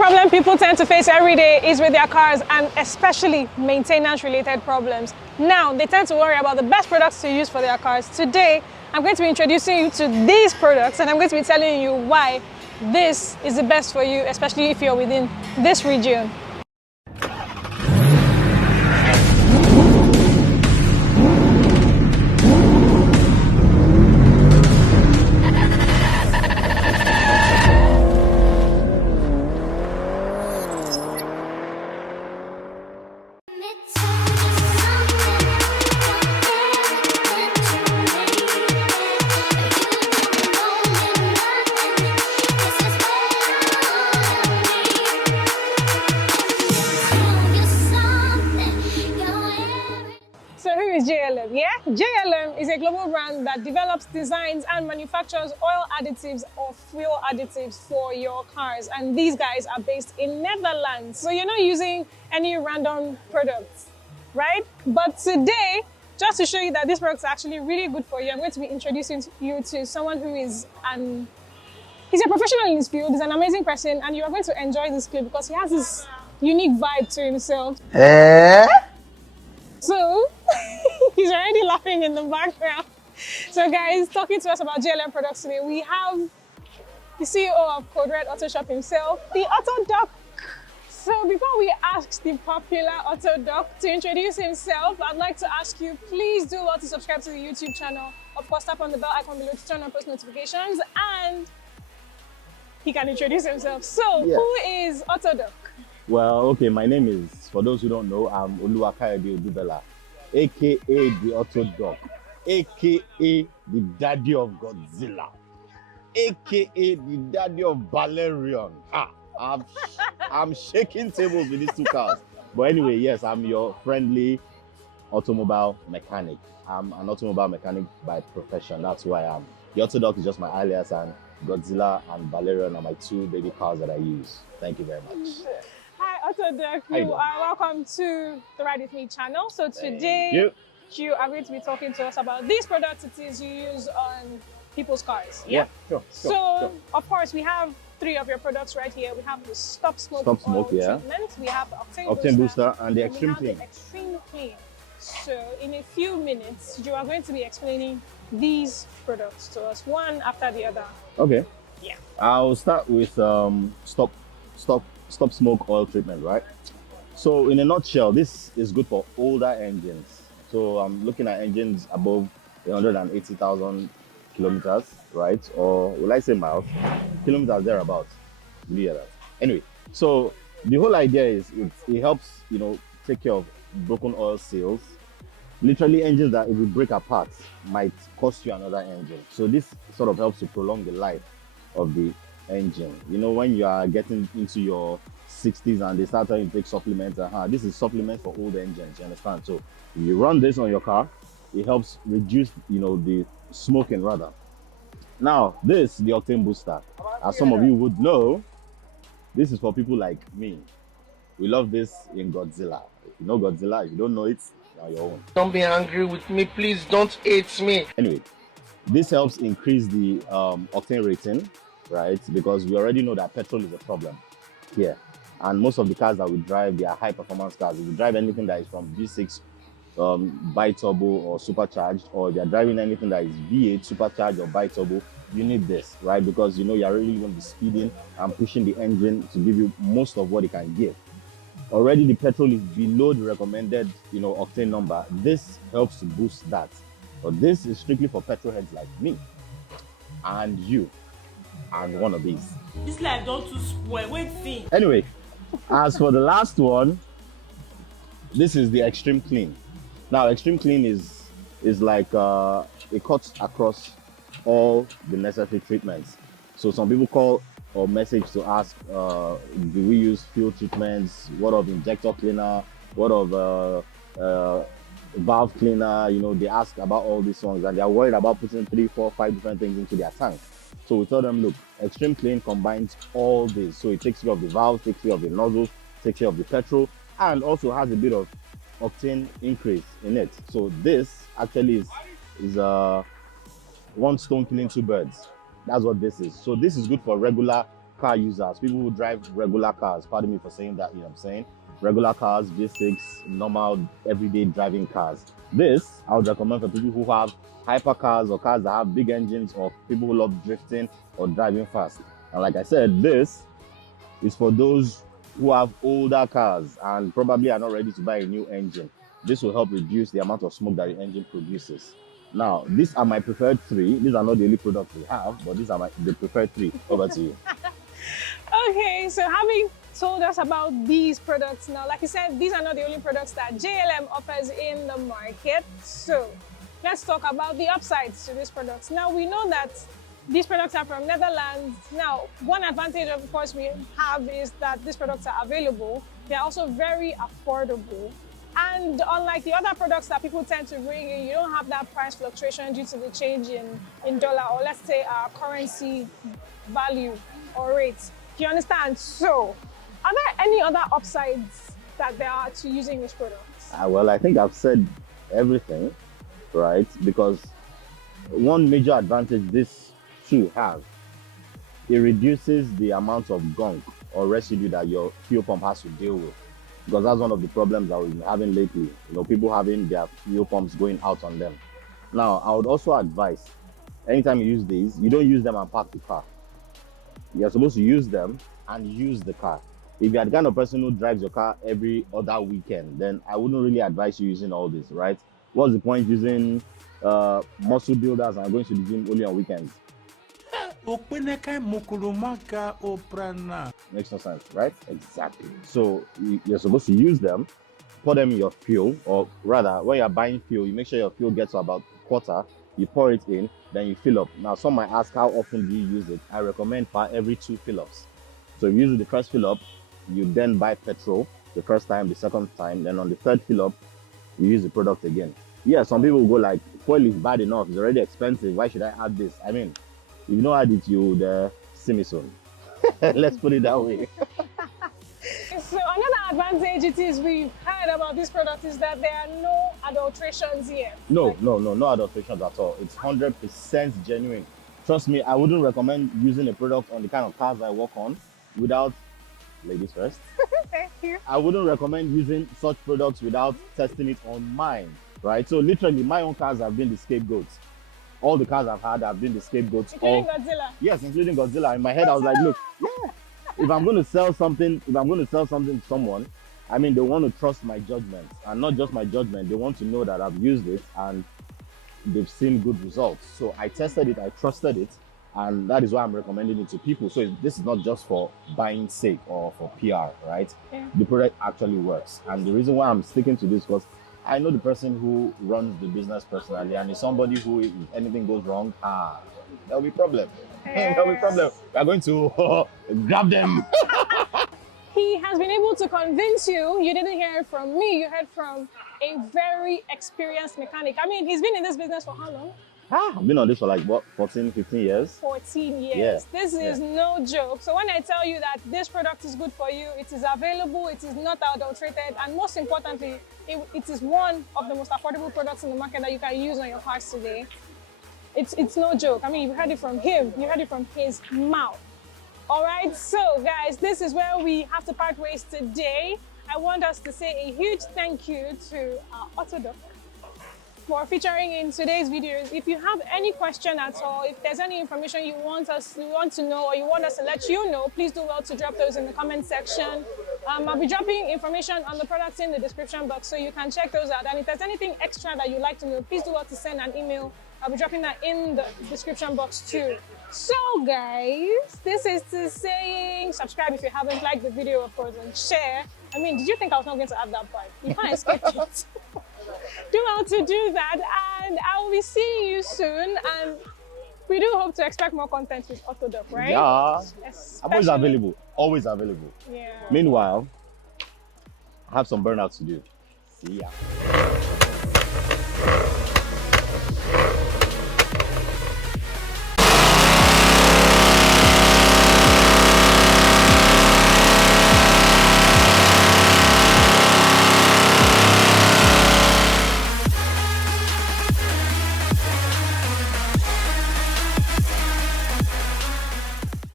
problem people tend to face every day is with their cars, and especially maintenance related problems. Now, they tend to worry about the best products to use for their cars. Today, I'm going to be introducing you to these products, and I'm going to be telling you why this is the best for you, especially if you're within this region. JLM, yeah? JLM is a global brand that develops, designs, and manufactures oil additives or fuel additives for your cars. And these guys are based in Netherlands. So you're not using any random products, right? But today, just to show you that these products are actually really good for you, I'm going to be introducing you to someone who is he's a professional in his field, he's an amazing person, and you are going to enjoy this clip because he has this unique vibe to himself. So, he's already laughing in the background. So guys, talking to us about JLM products today, we have the CEO of Code Red Auto Shop himself, the Autodoc. So before we ask the popular Autodoc to introduce himself, I'd like to ask you, please do well to subscribe to the YouTube channel. Of course, tap on the bell icon below to turn on post notifications, and he can introduce himself. So, Who is Autodoc? Well, okay, my name is, for those who don't know, I'm Oluwakayode Odubela, aka the Autodoc, aka the daddy of Godzilla, aka the daddy of Balerion. I'm shaking tables with these two cars. But anyway, yes, I'm your friendly automobile mechanic. I'm an automobile mechanic by profession. That's who I am. The Autodoc is just my alias, and Godzilla and Balerion are my two baby cars that I use. Thank you very much. Hi Autodoc, you are welcome to the Ride With Me channel. So today you are going to be talking to us about these products it is you use on people's cars. Yeah, sure. Of course, we have three of your products right here. We have the Stop Smoke treatment, we have the Octane Booster, and the Extreme Clean. The Extreme Clean. So in a few minutes, you are going to be explaining these products to us, one after the other. Okay. Yeah. I'll start with Stop Smoke oil treatment, right? So in a nutshell, this is good for older engines. So I'm looking at engines above 180,000 kilometers, right? Or will I say miles? Kilometers thereabouts. Yeah. Anyway, so the whole idea is it helps, take care of broken oil seals. Literally engines that if we break apart might cost you another engine. So this sort of helps to prolong the life of the engine. When you are getting into your 60s and they start trying to take supplements, this is supplement for old engines, you understand? So if you run this on your car, it helps reduce the smoking rather. Now the Octane Booster, as some of you would know, this is for people like me. We love this in Godzilla. If you know Godzilla, if you don't know it, you're on your own. Don't be angry with me, please don't hate me. Anyway, this helps increase the octane rating, right? Because we already know that petrol is a problem here. And most of the cars that we drive, they are high performance cars. If you drive anything that is from V6 bi-turbo or supercharged, or if you're driving anything that is V8 supercharged or bi-turbo, you need this, right? Because you're really going to be speeding and pushing the engine to give you most of what it can give. Already the petrol is below the recommended octane number. This helps to boost that. But this is strictly for petrol heads like me and you and one of these. This life don't too spoil. Wait, see. Anyway, as for the last one, this is the Extreme Clean. Now, Extreme Clean is like it cuts across all the necessary treatments. So some people call or message to ask, do we use fuel treatments? What of injector cleaner? What of valve cleaner? They ask about all these ones, and they are worried about putting 3, 4, 5 different things into their tank. So we tell them, look, Extreme Clean combines all this. So it takes care of the valves, takes care of the nozzles, takes care of the petrol, and also has a bit of octane increase in it. So this actually is one stone killing two birds. That's what this is. So this is good for regular car users, people who drive regular cars, pardon me for saying that, you know what I'm saying? Regular cars, V6, normal, everyday driving cars. This, I would recommend for people who have hypercars or cars that have big engines, or people who love drifting or driving fast. And like I said, this is for those who have older cars and probably are not ready to buy a new engine. This will help reduce the amount of smoke that the engine produces. Now, these are my preferred 3. These are not the only products we have, but these are the preferred 3. Over to you. Okay, so having told us about these products now, like you said, these are not the only products that JLM offers in the market. So let's talk about the upsides to these products. Now, we know that these products are from Netherlands. Now, one advantage, of course, we have is that these products are available. They're also very affordable. And unlike the other products that people tend to bring in, you don't have that price fluctuation due to the change in dollar, or let's say our currency value or rates. Do you understand? So, are there any other upsides that there are to using these products? Well, I think I've said everything, right? Because one major advantage this shoe has, it reduces the amount of gunk or residue that your fuel pump has to deal with. Because that's one of the problems that we've been having lately. You know, people having their fuel pumps going out on them. Now, I would also advise, anytime you use these, you don't use them and park the car. You're supposed to use them and use the car. If you're the kind of person who drives your car every other weekend, then I wouldn't really advise you using all this, right? What's the point using muscle builders and going to the gym only on weekends? Makes no sense, right? Exactly. So you're supposed to use them, pour them in your fuel, or rather, when you're buying fuel, you make sure your fuel gets to about a quarter, you pour it in, then you fill up. Now, some might ask, how often do you use it? I recommend for every 2 fill-ups. So if you use the first fill-up, you then buy petrol the first time, the second time, then on the third fill-up, you use the product again. Yeah, some people go like, fuel is bad enough, it's already expensive, why should I add this? I mean, if you don't add it, you would see me soon. Let's put it that way. So another advantage it is we've heard about this product is that there are no adulterations here. No adulterations at all. It's 100% genuine. Trust me, I wouldn't recommend using a product on the kind of cars I work on without, ladies first. Thank you. I wouldn't recommend using such products without testing it on mine, right? So literally, my own cars have been the scapegoats. All the cars I've had have been the scapegoats. Including Godzilla? Yes, including Godzilla. In my head, I was like, look, yeah, if I'm going to sell something to someone, I mean, they want to trust my judgment. And not just my judgment, they want to know that I've used it and they've seen good results. So I tested it, I trusted it, and that is why I'm recommending it to people. So this is not just for buying sake or for PR, right? Yeah. The product actually works. And the reason why I'm sticking to this was I know the person who runs the business personally, and it's somebody who, if anything goes wrong, there'll be problem. Yes. There'll be problem. We're going to grab them. He has been able to convince you. You didn't hear it from me. You heard from a very experienced mechanic. I mean, he's been in this business for how long? I've been on this for like, what, 14, 15 years? 14 years. Yeah. This is no joke. So when I tell you that this product is good for you, it is available, it is not adulterated, and most importantly, it is one of the most affordable products in the market that you can use on your cars today. It's no joke. I mean, you heard it from him. You heard it from his mouth. All right, so guys, this is where we have to part ways today. I want us to say a huge thank you to Autodoc for featuring in today's videos. If you have any question at all, if there's any information you want to know, or you want us to let you know, please do well to drop those in the comment section. I'll be dropping information on the products in the description box, so you can check those out. And if there's anything extra that you'd like to know, please do well to send an email. I'll be dropping that in the description box too. So guys, this is to saying subscribe if you haven't, liked the video, of course, and share. I mean, did you think I was not going to add that part? You can't escape it. Do well to do that, and I will be seeing you soon. And we do hope to expect more content with Autodoc, right? Yeah. Especially. I'm always available. Always available. Yeah. Meanwhile, I have some burnouts to do. See ya.